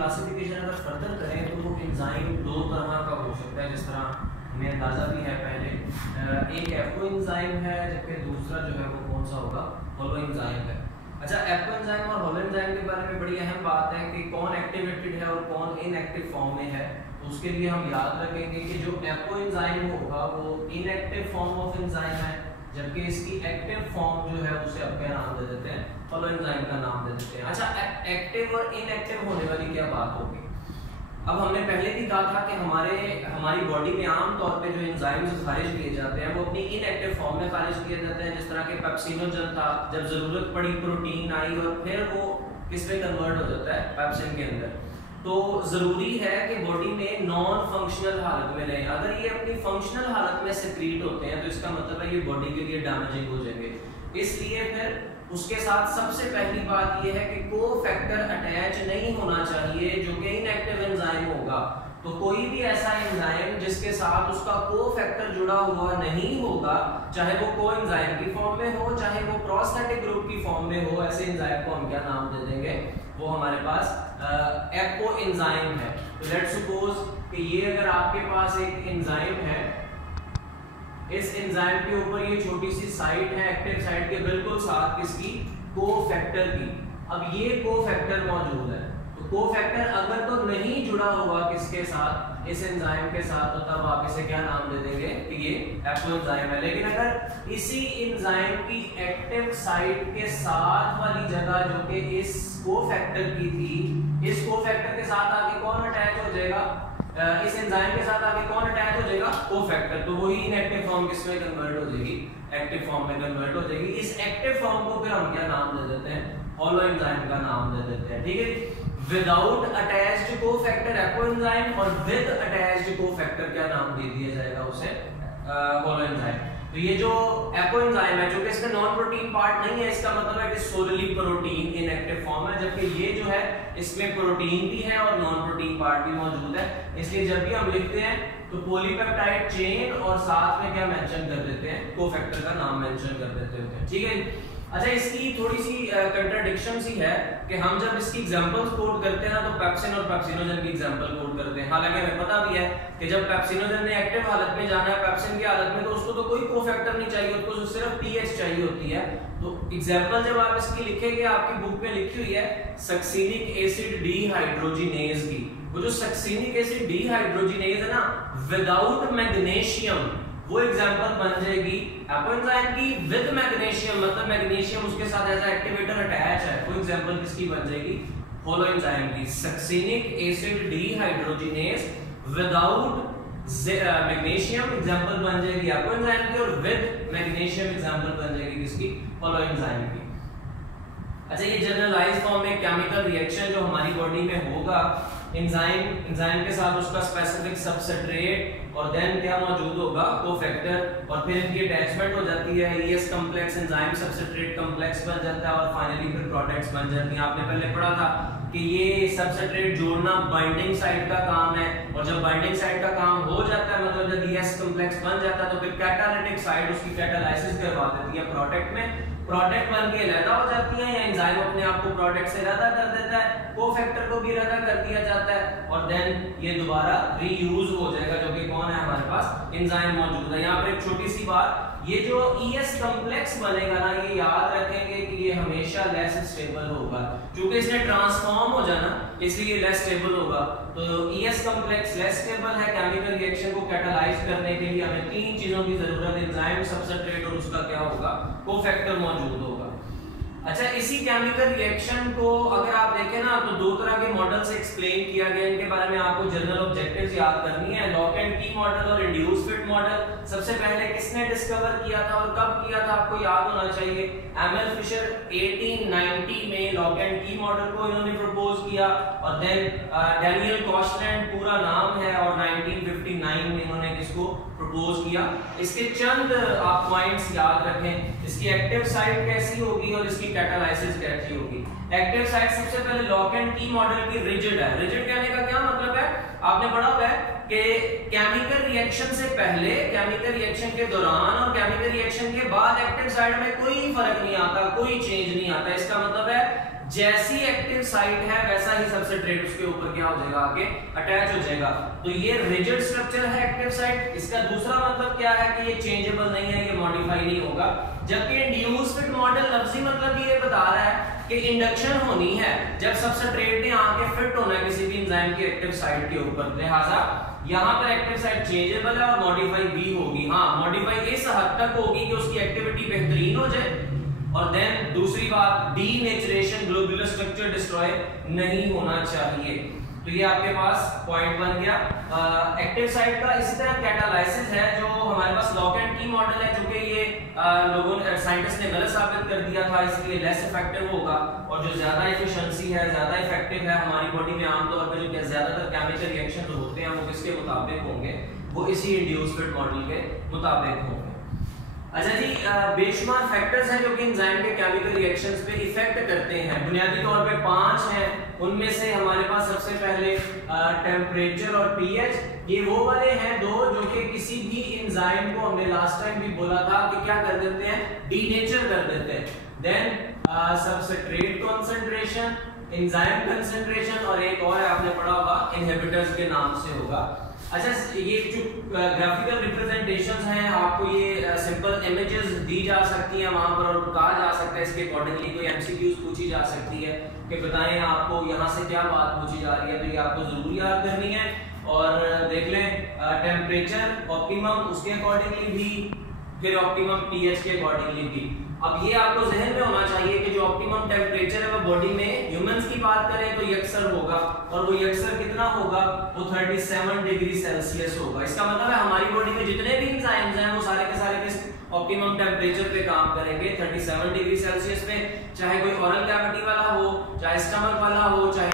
Classification अगर further करें तो वो एंजाइम दो तरह का हो सकता है, जिस तरह हमें अंदाज़ा भी है पहले। एक एपो एंजाइम है, जबकि दूसरा जो है वो कौन सा होगा, होलो एंजाइम है। अच्छा, एपो एंजाइम और होलो एंजाइम के बारे में बड़ी अहम बात है कि कौन एक्टिवेटेड है और कौन इनएक्टिव फॉर्म में है। तो उसके लिए हम याद रखेंगे कि जो एपो एंजाइम होगा वो इनएक्टिव फॉर्म ऑफ एंजाइम है, जबकि इसकी एक्टिव फॉर्म जो है उसे अब क्या नाम दे देते हैं, होलो एंजाइम का नाम दे देते हैं। अच्छा, एक्टिव और इनएक्टिव होने वाली क्या बात होगी। अब हमने पहले भी कहा था कि हमारी बॉडी में आम तौर पे जो एंजाइम्स खारिज किए जाते हैं वो अपनी इनएक्टिव फॉर्म में खारिज किए जाते हैं, जिस तरह के पेप्सिनोजन था, जब जरूरत पड़ी प्रोटीन आई और फिर वो किसमें कन्वर्ट हो जाता है, पेप्सिन के अंदर। तो जरूरी है कि बॉडी में नॉन फंक्शनल हालत में रहें। अगर ये अपनी फंक्शनल हालत में सेक्रीट होते हैं तो इसका मतलब है ये बॉडी के लिए डैमेजिंग हो जाएंगे। इसलिए फिर उसके साथ सबसे पहली बात यह है कि को-फैक्टर अटैच नहीं होना चाहिए जो कि इनएक्टिव एंजाइम होगा। तो कोई भी ऐसा एंजाइम जिसके साथ उसका को-फैक्टर जुड़ा हुआ नहीं होगा, चाहे वो को-एंजाइम की फॉर्म में हो, चाहे वो प्रोस्थेटिक ग्रुप की फॉर्म में हो, ऐसे एंजाइम को हम क्या नाम दे देंगे, वो हमारे पास एपो एंजाइम है। तो लेट्स सपोज कि ये अगर आपके पास एक एंजाइम है, इस एंजाइम के ऊपर ये छोटी सी साइट है एक्टिव साइट के बिल्कुल साथ किसकी, को-फैक्टर की। अब ये को-फैक्टर मौजूद है, तो को-फैक्टर अगर तो नहीं जुड़ा हुआ किसके साथ, इस एंजाइम के साथ, तो तब आप इसे क्या नाम दे देंगे कि ये एपो एंजाइम है। लेकिन अगर इसी एंजाइम की एक्टिव साइट के साथ वाली जगह जो कि इस को-फैक्टर की थी, इस को-फैक्टर के साथ आगे कौन अटैच हो जाएगा, इस एंजाइम के साथ आगे कौन अटैच हो जाएगा, को-फैक्टर। तो वही इनएक्टिव फॉर्म किसमें कन्वर्ट हो जाएगी, एक्टिव फॉर्म में कन्वर्ट हो जाएगी। इस एक्टिव फॉर्म को फिर हम क्या नाम दे देते हैं, होलो एंजाइम का नाम दे देते हैं। ठीक है, विदाउट अटैच्ड को-फैक्टर एपो एंजाइम और विद अटैच्ड को-फैक्टर क्या नाम दे दिया जाएगा उसे, होलो एंजाइम। तो ये जो एपो एंजाइम है, जो कि इसमें नॉन प्रोटीन पार्ट नहीं है, इसका मतलब है कि सोलली प्रोटीन इनएक्टिव फॉर्म है, जबकि ये जो है इसमें प्रोटीन भी है और नॉन प्रोटीन पार्ट भी मौजूद है। इसलिए जब भी हम लिखते हैं तो पॉलीपेप्टाइड चेन और साथ में क्या मेंशन कर देते हैं, को-फैक्टर का नाम मेंशन कर देते हैं। ठीक है। अच्छा, इसकी थोड़ी सी कंट्राडिक्शन सी है कि हम जब इसकी एग्जांपल्स कोट करते हैं ना तो पेप्सिन और पेप्सिनोजन की एग्जांपल कोट करते हैं। हालांकि हमें पता भी है कि जब पेप्सिनोजन ने एक्टिव हालत में जाना है पेप्सिन की हालत में, तो उसको तो कोई को-फैक्टर नहीं चाहिए, उसको सिर्फ पीएच चाहिए होती है। तो एग्जांपल जब आप इसकी लिखेंगे, आपकी बुक में लिखी हुई है सक्सिनिक एसिड डीहाइड्रोजिनेज की, वो जो सक्सिनिक एसिड डीहाइड्रोजिनेज है ना, विदाउट मैग्नीशियम, वो एग्जांपल बन जाएगी एपो एंजाइम की विद मैग्नीशियम, मतलब मैग्नीशियम उसके साथ एज एक्टिवेटर अटैच है। वो एग्जांपल किसकी बन जाएगी, होलो एंजाइम की। Succinic acid dehydrogenase without magnesium example बन जाएगी एपो एंजाइम की, और विद मैग्नीशियम एग्जांपल बन जाएगी किसकी, होलो एंजाइम की। अच्छा, ये जनरलाइज फॉर्म में केमिकल रिएक्शन जो हमारी बॉडी में होगा, एंजाइम के साथ उसका स्पेसिफिक सबस्ट्रेट और देन क्या मौजूद होगा, को-फैक्टर, और फिर इनकी अटैचमेंट हो जाती है, ES complex enzyme substrate complex बन जाता है, और फाइनली फिर प्रोडक्ट्स बन जाती हैं। आपने पहले पढ़ा था कि ये सबस्ट्रेट जोड़ना बाइंडिंग साइट का काम है, और जब बाइंडिंग साइट का काम हो जाता है, मतलब जब ES कॉम्प्लेक्स बन जाता है, तो फिर कैटालिटिक साइट उसकी कैटालाइसिस करवा देती है प्रोडक्ट में, प्रोडक्ट बन के अलग हो जाती है, या एंजाइम अपने आप को प्रोडक्ट से अलग कर देता है, को-फैक्टर को भी अलग कर दिया जाता है, और देन ये दोबारा रीयूज हो जाएगा, जो कि कौन है हमारे पास, एंजाइम मौजूद है। यहाँ पर एक छोटी सी बात, ये जो ES कॉम्प्लेक्स बनेगा ना, ये याद रखेंगे कि ये हमेशा लेस स्टेबल होगा, क्योंकि इसने ट्रांसफॉर्म हो जाना, इसलिए लेस स्टेबल होगा। तो ES कॉम्प्लेक्स लेस स्टेबल है, केमिकल रिएक्शन को कैटालाइज करने के लिए हमें तीन चीजों की जरूरत है, एंजाइम, सबस्ट्रेट और उसका क्या होगा, को-फैक्टर मौजूद होगा। अच्छा, इसी केमिकल रिएक्शन को अगर आप देखें ना तो दो तरह के मॉडल से एक्सप्लेन किया गया, इनके बारे में आपको जनरल ऑब्जेक्टिव्स याद करनी है, लॉक एंड की मॉडल और इंड्यूस फिट मॉडल। सबसे पहले किसने डिस्कवर किया था और कब किया था, आपको याद होना चाहिए, एमएल फिशर 1890 में लॉक एंड की मॉडल को इन्होंने प्रपोज किया, और देन डैनियल कॉस्टलैंड पूरा नाम है, और 1959 में इन्होंने किसको प्रपोज किया। इसके चंद आप पॉइंट्स याद रखें, इसकी एक्टिव साइट कैसी होगी और इसकी कैटालाइसिस कैसी होगी। एक्टिव साइट सबसे पहले लॉक एंड की मॉडल की रिजिड है। रिजिड कहने का क्या मतलब है, आपने पढ़ा हुआ है कि केमिकल रिएक्शन से पहले, केमिकल रिएक्शन के दौरान और केमिकल रिएक्शन के बाद एक्टिव साइट में कोई फर्क नहीं आता, कोई चेंज नहीं आता। इसका मतलब है जैसी एक्टिव साइट है वैसा ही सबस्ट्रेट उसके ऊपर क्या हो जाएगा, आगे अटैच हो जाएगा। तो ये रिजिड स्ट्रक्चर है एक्टिव साइट। इसका दूसरा मतलब क्या है कि ये चेंजेबल नहीं है, ये मॉडिफाई नहीं होगा। जबकि इंड्यूस फिट मॉडल लफ्जी मतलब ये बता रहा है कि इंडक्शन होनी है जब सबस्ट्रेट ने आके फिट होना है किसी भी एंजाइम की एक्टिव साइट के ऊपर। लिहाजा यहाँ पर एक्टिव साइट चेंजेबल है और मॉडिफाई भी होगी। हाँ, मॉडिफाई इस हद तक होगी कि उसकी एक्टिविटी बेहतरीन हो जाए। और देन दूसरी बात, डीनेचरेशन, ग्लोबुलर स्ट्रक्चर डिस्ट्रॉय नहीं होना चाहिए। तो ये आपके पास पॉइंट बन गया एक्टिव साइट का। इसी तरह कैटालाइसिस है जो हमारे पास लॉक एंड की मॉडल है, जो कि ये लोगों ने साइंटिस्ट ने गलत साबित कर दिया था, इसलिए लेस इफेक्टिव होगा। और जो ज्यादा एफिशिएंसी है, ज्यादा इफेक्टिव है हमारी बॉडी में आमतौर पर जो ज्यादातर केमिकल रिएक्शन होते हैं वो किसके मुताबिक होंगे, वो इसी इंड्यूस फिट मॉडल के मुताबिक होंगे। अच्छा जी, बेशुमार फैक्टर्स हैं जो कि एंजाइम के केमिकल रिएक्शंस पे इफेक्ट करते हैं। बुनियादी तौर पे 5 हैं। उनमें से हमारे पास सबसे पहले टेम्परेचर और पीएच, ये वो वाले हैं दो जो कि किसी भी एंजाइम को, हमने लास्ट टाइम भी बोला था कि क्या कर देते हैं, डीनेचर कर देते हैं। Then substrate concentration, enzyme concentration, और एक और है आपने पढ़ा होगा इनहिबिटर्स के नाम से होगा। अच्छा, ये जो ग्राफिकल रिप्रेजेंटेशंस हैं, आपको ये सिंपल इमेजेस दी जा सकती हैं वहां पर और कहा जा सकता है इसके अकॉर्डिंगली कोई एमसीक्यूज पूछी जा सकती है कि बताएं आपको यहाँ से क्या बात पूछी जा रही है। तो ये आपको जरूर याद करनी है। और देख लें टेम्परेचर ऑप्टिमम उसके अकॉर्डिंगली भी, फिर ऑप्टिमम पीएच के अकॉर्डिंगली भी। अब ये आपको जहन में होना चाहिए कि जो ऑप्टिमम टेम्परेचर है वो बॉडी में ह्यूमंस की बात करें तो यक्सर होगा, और वो यक्सर कितना होगा, वो 37 डिग्री सेल्सियस होगा। इसका मतलब है हमारी बॉडी में जितने भी एंजाइम्स हैं वो सारे के सारे किस ऑप्टिमम टेम्परेचर पे काम करेंगे, 37 डिग्री सेल्सियस पे। चाहे कोई ओरल कैविटी वाला हो, चाहे स्टमक वाला हो, चाहे